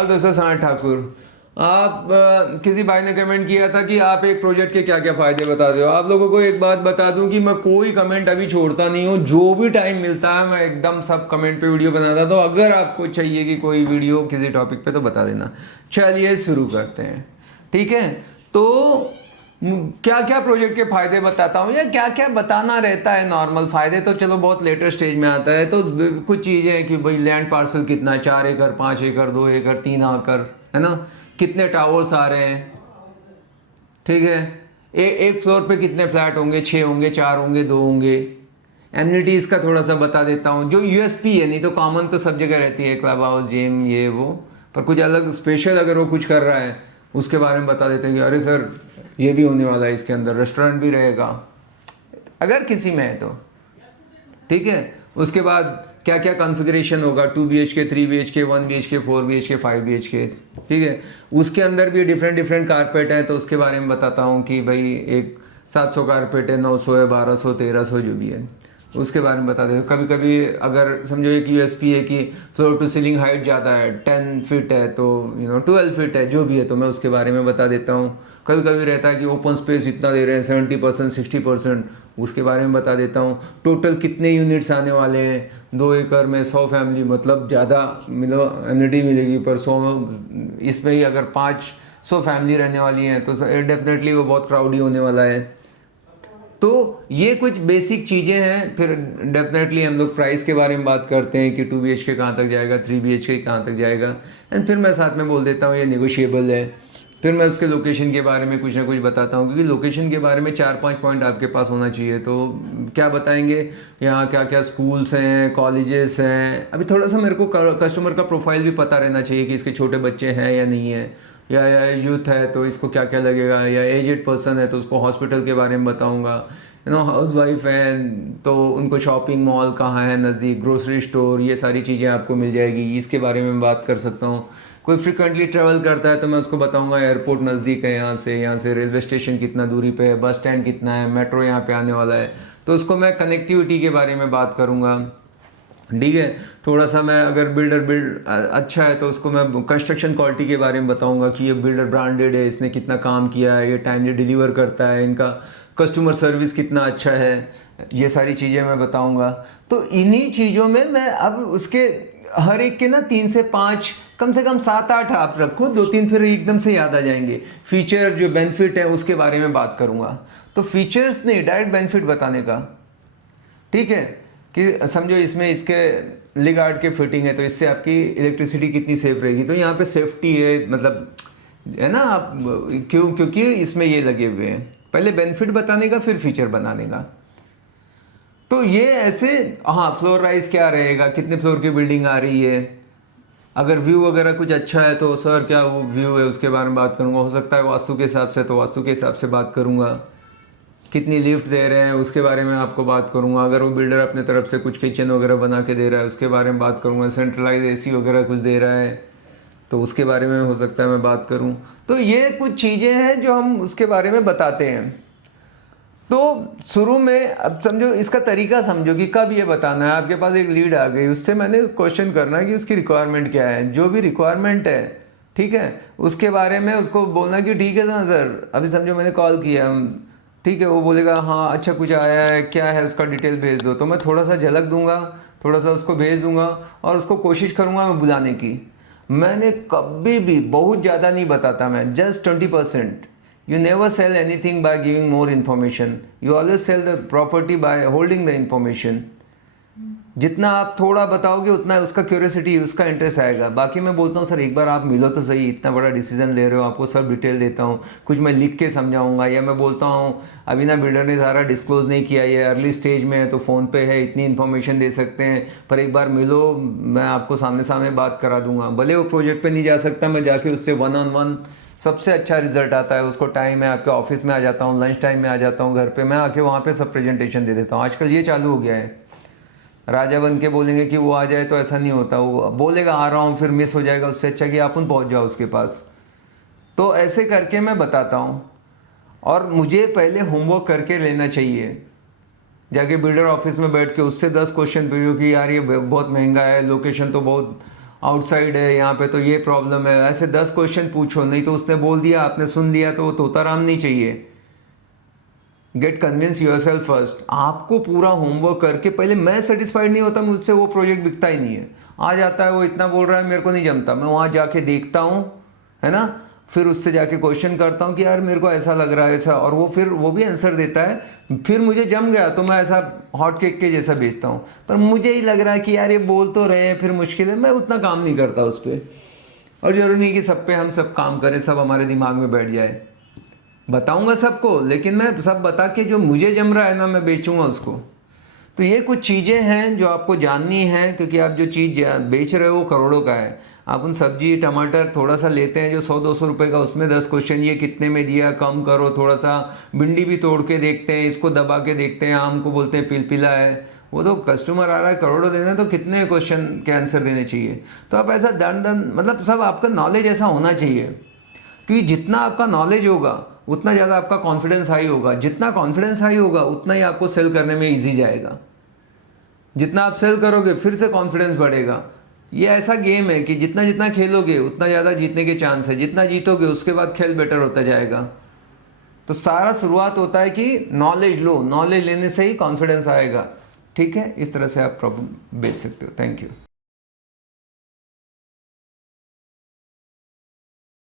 हाल दोस्तों, सनात ठाकुर। आप किसी भाई ने कमेंट किया था कि आप एक प्रोजेक्ट के क्या क्या फ़ायदे बता दो। आप लोगों को एक बात बता दूं कि मैं कोई कमेंट अभी छोड़ता नहीं हूँ। जो भी टाइम मिलता है मैं एकदम सब कमेंट पे वीडियो बनाता। तो अगर आपको चाहिए कि कोई वीडियो किसी टॉपिक पे तो बता देना। चलिए शुरू करते हैं, ठीक है। तो क्या क्या प्रोजेक्ट के फायदे बताता हूँ या क्या क्या बताना रहता है। नॉर्मल फायदे तो चलो बहुत लेटर स्टेज में आता है। तो कुछ चीज़ें हैं कि भाई लैंड पार्सल कितना है, 4 एकड़, 5 एकड़, 2 एकड़, 3 एकड़, है ना। कितने टावर्स आ रहे हैं, ठीक है। एक फ्लोर पे कितने फ्लैट होंगे, 6 होंगे, 4 होंगे, 2 होंगे। एम्यूनिटीज़ का थोड़ा सा बता देता हूँ, जो यूएसपी है। नहीं तो कॉमन तो सब जगह रहती है, क्लब हाउस, जिम, ये वो। पर कुछ अलग स्पेशल अगर वो कुछ कर रहा है उसके बारे में बता देते हैं कि अरे सर ये भी होने वाला है, इसके अंदर रेस्टोरेंट भी रहेगा अगर किसी में है तो, ठीक है। उसके बाद क्या क्या कॉन्फ़िगरेशन होगा, 2 BHK, 3 BHK, 1 BHK, 4 BHK, 5 BHK, ठीक है। उसके अंदर भी डिफरेंट डिफरेंट कारपेट है, तो उसके बारे में बताता हूँ कि भाई एक 700 कारपेट है, 900 है, 1200, 1300 जो भी है उसके बारे में बता देते। कभी कभी अगर समझो एक यूएसपी है कि फ्लोर टू सीलिंग हाइट ज़्यादा है, 10 फीट है, तो 12 फीट है, जो भी है, तो मैं उसके बारे में बता देता हूँ। कभी कभी रहता है कि ओपन स्पेस इतना दे रहे हैं, 70%, 60%, उसके बारे में बता देता हूँ। टोटल कितने यूनिट्स आने वाले हैं, 2 एकड़ में 100 फैमिली, मतलब ज़्यादा मतलब एम्यूनिटी मिलेगी। पर 100 इसमें ही अगर 500 फैमिली रहने वाली हैं तो डेफिनेटली वो बहुत क्राउडी होने वाला है। तो ये कुछ बेसिक चीज़ें हैं। फिर डेफिनेटली हम लोग प्राइस के बारे में बात करते हैं कि 2 BHK कहाँ तक जाएगा, 3 BHK कहाँ तक जाएगा। एंड फिर मैं साथ में बोल देता हूँ ये नेगोशिएबल है। फिर मैं उसके लोकेशन के बारे में कुछ ना कुछ बताता हूँ, क्योंकि लोकेशन के बारे में 4-5 पॉइंट आपके पास होना चाहिए। तो क्या बताएंगे, यहाँ क्या क्या स्कूल्स हैं, कॉलेजेस हैं। अभी थोड़ा सा मेरे को कस्टमर का प्रोफाइल भी पता रहना चाहिए कि इसके छोटे बच्चे हैं या नहीं है, या यूथ है तो इसको क्या क्या लगेगा, या एजेड पर्सन है तो उसको हॉस्पिटल के बारे में बताऊंगा। हाउस वाइफ है तो उनको शॉपिंग मॉल कहाँ है नज़दीक, ग्रोसरी स्टोर, ये सारी चीज़ें आपको मिल जाएगी, इसके बारे में बात कर सकता हूँ। कोई फ्रिक्वेंटली ट्रैवल करता है तो मैं उसको बताऊंगा एयरपोर्ट नज़दीक है यहाँ से रेलवे स्टेशन कितना दूरी पे है, बस स्टैंड कितना है, मेट्रो यहाँ पे आने वाला है, तो उसको मैं कनेक्टिविटी के बारे में बात करूँगा, ठीक है। थोड़ा सा मैं अगर बिल्ड अच्छा है तो उसको मैं कंस्ट्रक्शन क्वालिटी के बारे में बताऊंगा कि ये बिल्डर ब्रांडेड है, इसने कितना काम किया है, ये टाइमली डिलीवर करता है, इनका कस्टमर सर्विस कितना अच्छा है, ये सारी चीज़ें मैं बताऊंगा। तो इन्हीं चीज़ों में मैं अब उसके हर एक के ना 3 से 5, कम से कम 7-8 आप रखो, 2-3 फिर एकदम से याद आ जाएंगे। फीचर जो बेनिफिट है उसके बारे में बात करूँगा। तो फीचर्स नहीं, डायरेक्ट बेनिफिट बताने का, ठीक है। कि समझो इसमें इसके लिग आर्ट के फिटिंग है तो इससे आपकी इलेक्ट्रिसिटी कितनी सेफ रहेगी, तो यहाँ पे सेफ्टी है, मतलब है ना। आप क्योंकि इसमें ये लगे हुए हैं, पहले बेनिफिट बताने का फिर फीचर बनाने का। तो ये ऐसे, हाँ, फ्लोर राइज क्या रहेगा, कितने फ्लोर की बिल्डिंग आ रही है, अगर व्यू वगैरह कुछ अच्छा है तो सर क्या वो व्यू है उसके बारे में बात करूँगा। हो सकता है वास्तु के हिसाब से, तो वास्तु के हिसाब से बात करूँगा। कितनी लिफ्ट दे रहे हैं उसके बारे में आपको बात करूंगा। अगर वो बिल्डर अपने तरफ से कुछ किचन वगैरह बना के दे रहा है उसके बारे में बात करूंगा। सेंट्रलाइज एसी वगैरह कुछ दे रहा है तो उसके बारे में हो सकता है मैं बात करूं। तो ये कुछ चीज़ें हैं जो हम उसके बारे में बताते हैं। तो शुरू में अब समझो इसका तरीका, समझो कि कब ये बताना है। आपके पास एक लीड आ गई, उससे मैंने क्वेश्चन करना है कि उसकी रिक्वायरमेंट क्या है। जो भी रिक्वायरमेंट है, ठीक है, उसके बारे में उसको बोलना कि ठीक है ना सर, अभी समझो मैंने कॉल किया, ठीक है। वो बोलेगा हाँ अच्छा कुछ आया है, क्या है उसका डिटेल भेज दो। तो मैं थोड़ा सा झलक दूंगा, थोड़ा सा उसको भेज दूंगा और उसको कोशिश करूंगा मैं बुलाने की। मैंने कभी भी बहुत ज़्यादा नहीं बताता, मैं just 20%। You never sell anything by giving more information, you always sell the property by holding the information. जितना आप थोड़ा बताओगे उतना उसका क्यूरियोसिटी, उसका इंटरेस्ट आएगा। बाकी मैं बोलता हूँ सर एक बार आप मिलो तो सही, इतना बड़ा डिसीजन ले रहे हो, आपको सब डिटेल देता हूँ, कुछ मैं लिख के समझाऊंगा। या मैं बोलता हूँ अभी ना बिल्डर ने सारा डिस्क्लोज नहीं किया, ये अर्ली स्टेज में है तो फ़ोन पे है, इतनी इन्फॉर्मेशन दे सकते हैं, पर एक बार मिलो, मैं आपको सामने सामने बात करा दूंगा। भले वो प्रोजेक्ट पर नहीं जा सकता, मैं जाके उससे 1-on-1 सबसे अच्छा रिजल्ट आता है। उसको टाइम है, आपके ऑफिस में आ जाता हूँ, लंच टाइम में आ जाता हूँ घर पे, मैं आके वहाँ पे सब प्रेजेंटेशन दे देता हूँ। आजकल ये चालू हो गया है, राजा बन के बोलेंगे कि वो आ जाए तो ऐसा नहीं होता। वो बोलेगा आ रहा हूँ फिर मिस हो जाएगा, उससे अच्छा कि अपन पहुँच जाओ उसके पास। तो ऐसे करके मैं बताता हूँ। और मुझे पहले होमवर्क करके लेना चाहिए, जाके बिल्डर ऑफिस में बैठ के उससे 10 क्वेश्चन पूछो कि यार ये बहुत महंगा है, लोकेशन तो बहुत आउटसाइड है, यहाँ पे तो ये प्रॉब्लम है, ऐसे 10 क्वेश्चन पूछो, नहीं तो उसने बोल दिया आपने सुन लिया तो वो तोताराम नहीं चाहिए। Get convince your self first. आपको पूरा होमवर्क करके, पहले मैं सेटिस्फाइड नहीं होता, मुझसे वो प्रोजेक्ट बिकता ही नहीं है। आ जाता है वो इतना बोल रहा है मेरे को नहीं जमता, मैं वहाँ जाके देखता हूँ, है ना, फिर उससे जाके क्वेश्चन करता हूँ कि यार मेरे को ऐसा लग रहा है ऐसा, और वो फिर वो भी आंसर देता है, फिर मुझे जम गया तो मैं ऐसा हॉट केक के जैसा बेचता हूँ। पर मुझे ही लग रहा है कि यार ये बोल तो रहे हैं, फिर मुश्किल है, मैं उतना काम नहीं करता उस पर। और जरूरी नहीं कि सब पे हम सब काम करें, सब हमारे दिमाग में बैठ जाए। बताऊंगा सबको, लेकिन मैं सब बता के जो मुझे जम रहा है ना, मैं बेचूंगा उसको। तो ये कुछ चीज़ें हैं जो आपको जाननी है, क्योंकि आप जो चीज़ बेच रहे हो करोड़ों का है। आप उन सब्जी टमाटर थोड़ा सा लेते हैं जो 100-200 रुपये का, उसमें 10 क्वेश्चन ये कितने में दिया, कम करो थोड़ा सा। भिंडी भी तोड़ के देखते हैं, इसको दबा के देखते हैं, आम को बोलते हैं पिलपिला है। वो तो कस्टमर आ रहा है करोड़ों देना, तो कितने क्वेश्चन के आंसर देने चाहिए। तो आप ऐसा दन मतलब सब आपका नॉलेज ऐसा होना चाहिए, क्योंकि जितना आपका नॉलेज होगा उतना ज़्यादा आपका कॉन्फिडेंस हाई होगा। जितना कॉन्फिडेंस हाई होगा उतना ही आपको सेल करने में इजी जाएगा। जितना आप सेल करोगे फिर से कॉन्फिडेंस बढ़ेगा। ये ऐसा गेम है कि जितना जितना खेलोगे उतना ज़्यादा जीतने के चांस है। जितना जीतोगे उसके बाद खेल बेटर होता जाएगा। तो सारा शुरुआत होता है कि नॉलेज लो, नॉलेज लेने से ही कॉन्फिडेंस आएगा। ठीक है, इस तरह से आप प्रॉब्लम बेच सकते हो। Thank you.